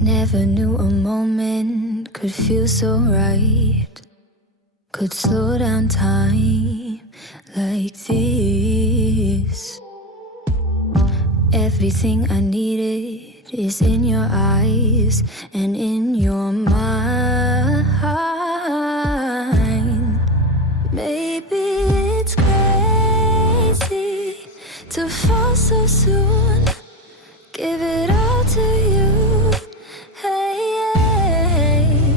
Never knew a moment could feel so right, could slow down time like this. Everything I needed is in your eyes and in your mind. Maybe it's crazy to fall so soon, give it all to you, hey.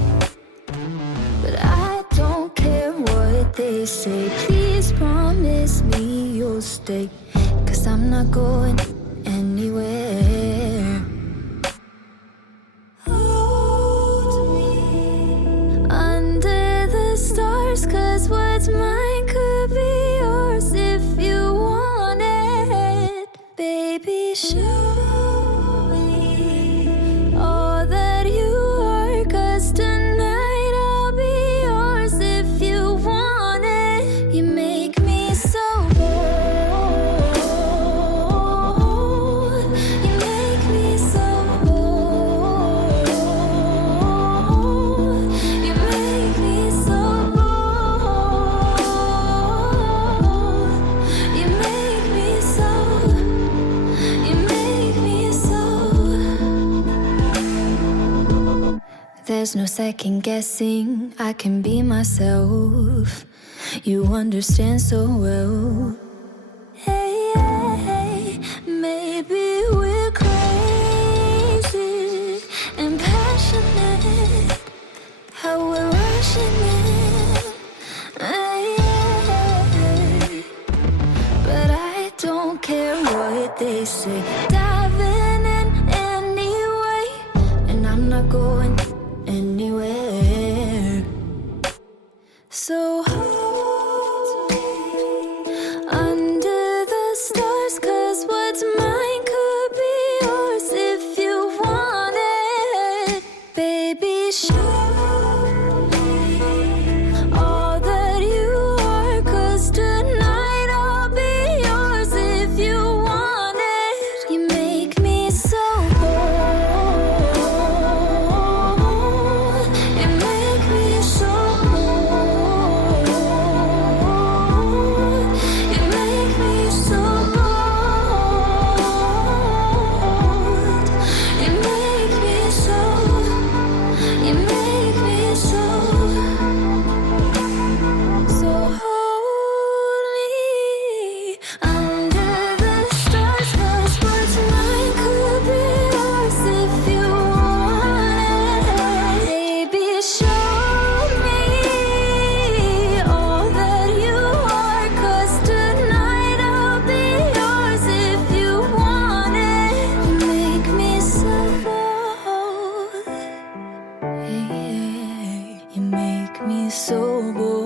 But I don't care what they say, please promise me you'll stay, 'cause I'm not going anywhere. Hold me under the stars, 'cause what's mine could be yours if you want it. Baby, show me all that you are, 'cause tonight I'll be yours if you want it. You make me so bold, you make me so bold, you make me so bold, you make me so, you make me so. There's no second guessing, I can be myself. You understand so well. Hey, hey, hey, maybe we're crazy and passionate, how we're rushing in. Hey, hey, but I don't care what they say. Diving in anyway, and I'm not going anywhere. So hold me under the stars, 'cause what's mine could be yours if you want it. Baby, show me all that you are, 'cause tonight I'll be yours if you want it. You make me so bold, you make me so bold, you make me so bold, you make me so, you make me so. So hold me under the stars, 'cause what's mine could be yours if you want it. Baby, show me all that you are, 'cause tonight I'll be yours if you want it. You make me so bold, yeah, you make me so bold.